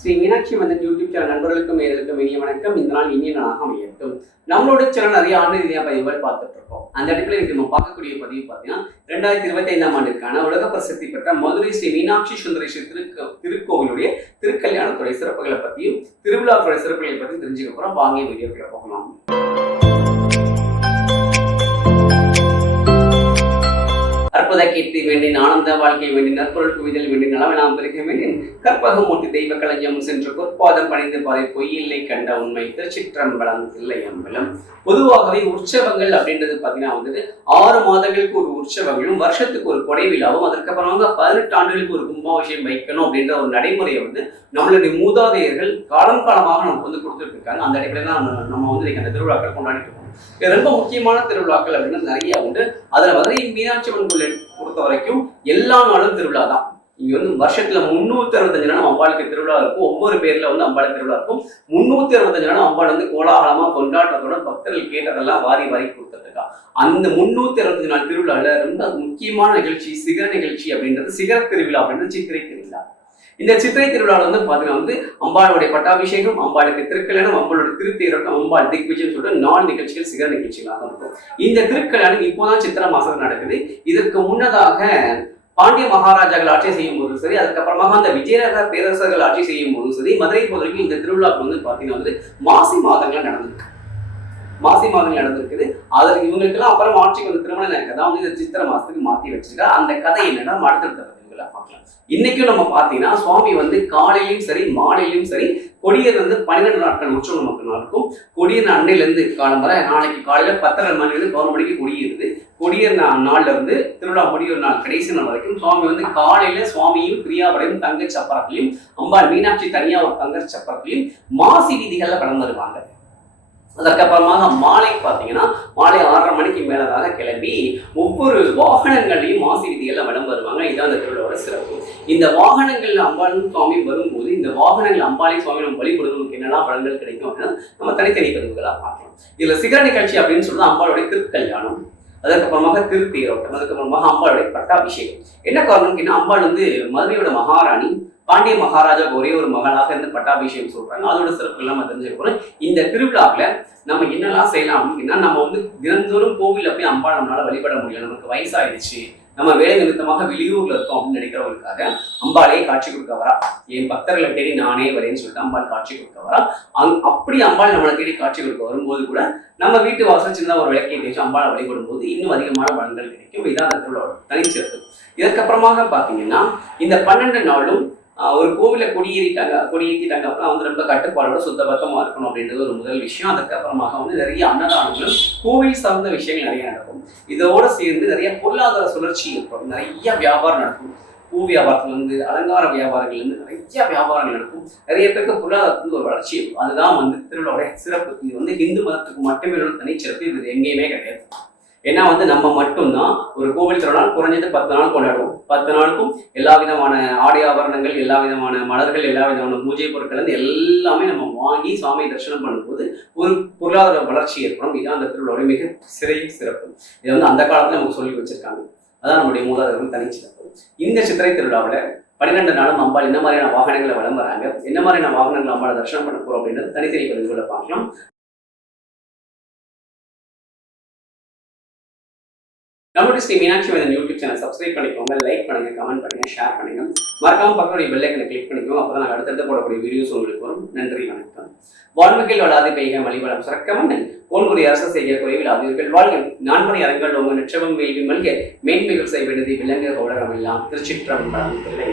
ஸ்ரீ மீனாட்சி மந்தன் YouTube channel நண்பர்களுக்கும் நேயர்களுக்கும் இனிய வணக்கம். இந்த நாள் இனிய நாளாக அமையட்டும். நம்மளோட சேனல் நிறைய ஆண்டு ரீதியாக பதிவுகள் பார்த்துட்டு இருக்கோம். அந்த அடிப்படையில் நம்ம பார்க்கக்கூடிய பதிவு பார்த்தீங்கன்னா 2025ஆம் ஆண்டிற்கான உலக பிரசித்தி பெற்ற மதுரை ஸ்ரீ மீனாட்சி சுந்தரேஸ்வரி திருக்கோவிலுடைய திருக்கல்யாணத்துறை சிறப்புகளை பற்றியும் திருவிழாத்துறை சிறப்புகளை பற்றியும் தெரிஞ்சுக்க போகிறோம். வாங்க வீடியோக்களை போகலாம். அற்புத கீர்த்தி வேண்டின் ஆனந்த வாழ்க்கை வேண்டின் நற்பொருள் குவிதல் வேண்டின் நலவெல்லாம் பெருக வேண்டின் கற்பகம் மூட்டி தெய்வ களஞ்சியம் சென்று பொற்பாதம் பணிந்து பாறை பொய்யில்லை கண்ட உண்மை திருச்சிற்றம்பலம் இல்லை அம்பலம். பொதுவாகவே உற்சவங்கள் அப்படின்றது பார்த்தீங்கன்னா 6 மாதங்களுக்கு ஒரு உற்சவங்களும் வருஷத்துக்கு ஒரு கொடை விழாவும் அதற்கப்புறமாக 18 ஆண்டுகளுக்கு ஒரு கும்பாபிஷேகம் வைக்கணும் அப்படின்ற ஒரு நடைமுறையை நம்மளுடைய மூதாதையர்கள் காலம் காலமாக நமக்கு கொடுத்துட்டு இருக்காங்க. அந்த அடிப்படையில் தான் நம்ம அந்த திருவிழாக்கள் கொண்டாடிட்டு இருக்கோம். இது ரொம்ப முக்கியமான திருவிழாக்கள் அப்படின்னு நிறைய உண்டு. அதுல மதுரை மீனாட்சி அம்மன் கோயிலை பொறுத்த வரைக்கும் எல்லா நாளும் திருவிழா தான். இங்க வருஷத்துல 365 நாள் அம்பாளுக்கு திருவிழா இருக்கும். ஒவ்வொரு பேர்ல அம்பாளுக்கு திருவிழா இருக்கும். 365 நாள் அம்பாள் கோலாகலமா கொண்டாட்டத்தோட பக்தர்கள் கேட்டதெல்லாம் வாரி வாரி கொடுத்துட்டு இருக்கா. அந்த 365 நாள் திருவிழால ரொம்ப முக்கியமான நிகழ்ச்சி சிகர நிகழ்ச்சி அப்படின்றது சிகர திருவிழா அப்படின்றது சித்திரை திருவிழா. இந்த சித்திரை திருவிழாவில் பாத்தீங்கன்னா அம்பாளுடைய பட்டாபிஷேகம், அம்பாளுக்கு திருக்கல்யாணம், அம்பாளுடைய திருத்தேரோட்டம், அம்பாள் திக்விஜயம் சொல்லிட்டு 4 நிகழ்ச்சிகள் சிகர நிகழ்ச்சிகளாக இருக்கும். இந்த திருக்கல்யாணம் இப்போதான் சித்திரை மாசம் நடக்குது. இதற்கு முன்னதாக பாண்டிய மகாராஜாக்கள் ஆட்சி செய்யும் போதும் சரி, அதுக்கப்புறமாக அந்த விஜயநகர பேரரசர்கள் ஆட்சி செய்யும் போதும் சரி, மதுரை பொறுத்தவரைக்கும் இந்த திருவிழாவுக்கு பாத்தீங்கன்னா மாசி மாதங்கள் நடந்திருக்கு. மாசி மாதங்கள் நடந்திருக்குது. அதற்கு இவங்களுக்கெல்லாம் அப்புறம் ஆட்சிக்கு வந்து திருமணம் நடக்குது. இந்த சித்திரை மாசத்துக்கு மாத்தி வச்சிருக்கா. அந்த கதை என்னன்னா அடுத்தடுத்த பார்க்கலாம். இன்னைக்கும் நம்ம பார்த்தீங்கன்னா சுவாமி காலையிலும் சரி மாலையிலும் சரி கொடியர் 12 நாட்கள் உற்சவம் நமக்கு நடக்கும். கொடியர் அன்னையிலிருந்து காலம் வர நாளைக்கு காலையில 10:30 மணிலிருந்து 11 மணிக்கு கொடியிருது. கொடியர் நாள்ல இருந்து திருவிழா முடியும் நாள் கடைசி நாள் வரைக்கும் சுவாமி காலையில சுவாமியும் பிரியாவடையும் தங்க சப்பரத்திலையும் அம்பாள் மீனாட்சி தனியா ஒரு தங்க சப்பரத்திலையும் மாசி வீதிகள்ல கடந்து வருவாங்க. அதற்கப்புறமாக மாலை பார்த்தீங்கன்னா மாலை 6:30 மணிக்கு மேலதாக கிளம்பி ஒவ்வொரு வாகனங்களையும் மாசி வீதிகள்ல வலம் வருவாங்க. இதான் அந்த திருவிழாவோட சிறப்பு. இந்த வாகனங்கள்ல அம்பாளும் சுவாமி வரும்போது இந்த வாகனங்கள் அம்பாளையும் சுவாமி நம்ம வழிபடுவதற்கு என்னெல்லாம் பலன்கள் கிடைக்கும் அப்படின்னா நம்ம தனித்தனி பதிவுகளா பார்க்கலாம். இதுல சிகர நிகழ்ச்சி அப்படின்னு சொல்றது அம்பாளுடைய திருக்கல்யாணம், அதற்கப்புறமாக திருத்தேரோட்டம், அதுக்கப்புறமாக அம்பாளுடைய பட்டாபிஷேகம். என்ன காரணம்னா அம்பாள் மதுரையோட மகாராணி, பாண்டிய மகாராஜா ஒரே ஒரு மகளாக இருந்து பட்டாபிஷேகம் சொல்றாங்க. அதோட சிறப்பு எல்லாம் தெரிஞ்சுக்கிறோம். இந்த திருவிழாவில் நம்ம என்னெல்லாம் செய்யலாம் அப்படின்னா நம்ம தினந்தோறும் கோவில போய் அம்பாள் நம்மளால வழிபட முடியல, நமக்கு வயசாயிடுச்சு, நம்ம வேலை நிமித்தமாக வெளியூர்ல இருக்கோம் அப்படின்னு நினைக்கிறவங்களுக்காக அம்பாளே காட்சி கொடுக்க வரா. என் பக்தர்களை தேடி நானே வரேன்னு சொல்லிட்டு அம்பாள் காட்சி கொடுக்க வரா. அப்படி அம்பாள் நம்மளை தேடி காட்சி கொடுக்க வரும்போது கூட நம்ம வீட்டு வாசல் சின்னதாக ஒரு விளக்கை தேய்ச்சி அம்பாளை வழிபடும் போது இன்னும் அதிகமான பலன்கள் கிடைக்கும். இதான் அந்த திருவிழாவோட தனிச்சிறப்பு. இதற்கப்புறமாக பார்த்தீங்கன்னா இந்த 12 நாளும் ஒரு கோவில கொடியேறிட்டாங்க அப்புறம் ரொம்ப கட்டுப்பாடோட சுத்தபத்தமா இருக்கணும் அப்படின்றது ஒரு முதல் விஷயம். அதுக்கப்புறமாக நிறைய அன்னதானங்களும் கோவில் சார்ந்த விஷயங்கள் நிறைய நடக்கும். இதோட சேர்ந்து நிறைய பொருளாதார சுழற்சி இருக்கும். நிறைய வியாபாரம் நடக்கும். பூ வியாபாரத்துல அலங்கார வியாபாரங்கள்ல நிறைய வியாபாரங்கள் நடக்கும். நிறைய பேருக்கு பொருளாதாரத்துல ஒரு வளர்ச்சி இருக்கும். அதுதான் திருவிழாவோட சிறப்பு. இது ஹிந்து மதத்துக்கு மட்டுமே உள்ள தனிச்சிறப்பு. இது எங்கேயுமே கிடையாது. ஏன்னா நம்ம மட்டும்தான் ஒரு கோவில் திருநாள் குறைஞ்சது 10 நாள் கொண்டாடுவோம். 10 நாளுக்கும் எல்லா விதமான ஆடை ஆபரணங்கள், எல்லா விதமான மலர்கள், எல்லா விதமான பூஜை பொருட்கள் எல்லாமே நம்ம வாங்கி சுவாமியை தரிசனம் பண்ணும்போது ஒரு பொருளாதார வளர்ச்சி ஏற்படும். இதுதான் அந்த திருவிழாவோட மிக சிறப்பு. இதை அந்த காலத்துல நமக்கு சொல்லி வச்சிருக்காங்க. அதான் நம்முடைய மூதாதையர்கள் தனிச்சிறப்பு. இந்த சித்திரை திருவிழாவில் 12 நாளும் அம்பாள் என்ன மாதிரியான வாகனங்களை வலம் வராங்க, என்ன மாதிரியான வாகனங்களை அம்பாளை தரிசனம் பண்ண போறோம் அப்படின்றது தனித்தனி பதிவுகளை பார்க்கலாம். நம்மளுடைய ஸ்ரீ மீனாட்சி மந்தன் யூடியூப் சேனல் சப்ஸ்கிரைப் பண்ணிக்கோங்க, லைக் பண்ணுங்க, கமெண்ட் பண்ணுங்க, ஷேர் பண்ணுங்க. மறக்காம பக்கத்துடைய பெல் ஐக்கனை கிளிக் பண்ணிக்கோங்க. அப்பதான் நாங்கள் அடுத்தடுத்து போடக்கூடிய வீடியோஸ் உங்களுக்கு வரும். நன்றி, வணக்கம். வான்மிகள் வளாது பெய்க மலிவளம் சுரக்கமன் பொன்முறை அரசு செய்ய குறைவில் ஆதிர்கள் வாழ்க. 4 அரங்கள் உங்கள் நிச்சயம் வேள்வி மல்க மேன்மைகள் செய்வது விலங்கு உலகம் எல்லாம் திருச்சிற்றம்பலம் இல்லை.